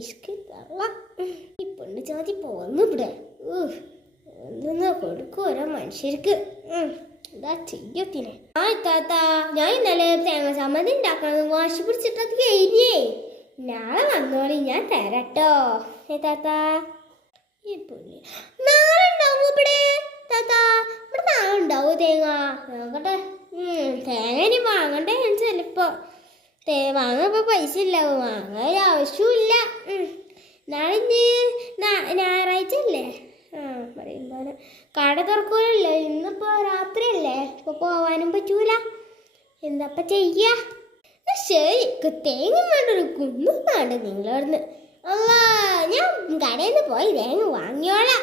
ഈ പെണ്ണ് ചാതി പോന്നു ഇവിടെ. എന്തെന്നാ കൊടുക്കും ഓരോ മനുഷ്യർക്ക്. എന്താ ചെയ്യത്തിനെ. ആ താത്ത, ഞാൻ ഇന്നലെ തേങ്ങ ചമ്മന്തി ഉണ്ടാക്കണം വാശി പിടിച്ചിട്ടത് കഴിഞ്ഞേ. നാളെ വന്നോളി, ഞാൻ തരട്ടോ. താത്ത ഈ പുള്ളി നാളെ ഉണ്ടാവും ഇവിടെ. താത്ത ഇവിടെ നാളെ ഉണ്ടാവൂ തേങ്ങ? നോക്കട്ടെ. തേങ്ങ ഇനി വാങ്ങണ്ടേ ഞാൻ ചിലപ്പോ. വാങ്ങാൻ പൈസ ഇല്ല, വാങ്ങാൻ ആവശ്യമില്ല. നാളെ ഞായറാഴ്ച അല്ലേ? പറയുമ്പോൾ കട തുറക്കൂലല്ലോ, ഇന്നിപ്പോ രാത്രിയല്ലേ, ഇപ്പൊ പോവാനും പറ്റൂല. എന്താപ്പ ചെയ്യാ? ശരി, തേങ്ങ വേണ്ട, ഒരു കുന്നും വേണ്ട നിങ്ങളവിടുന്ന്. ഞാൻ കടയിൽ നിന്ന് പോയി തേങ്ങ വാങ്ങിയോളാം.